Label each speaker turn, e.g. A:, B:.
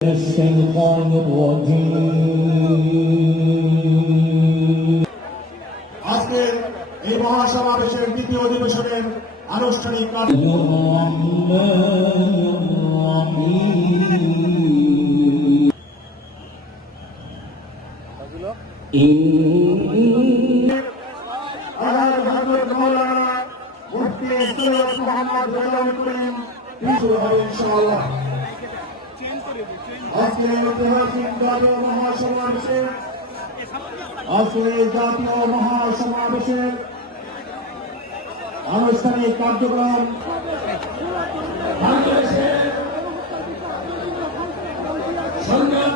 A: الشيطان الرجيم
B: আজকের এই মহাসমাবেশের দ্বিতীয় অধিবেশনের আনুষ্ঠানিক কার্য
A: الرحمن الرحيم إن
B: আল্লাহর হযরত মাওলানা মুফতি সৈয়দ মোহাম্মদ রেজাউল করিম শুরু হবে ইনশাআল্লাহ আজকের ঐতিহাসিক জাতীয় মহাসমাবেশে আজকের এই জাতীয় মহাসমাবেশের আনুষ্ঠানিক কার্যক্রম বাংলাদেশের সংগ্রাম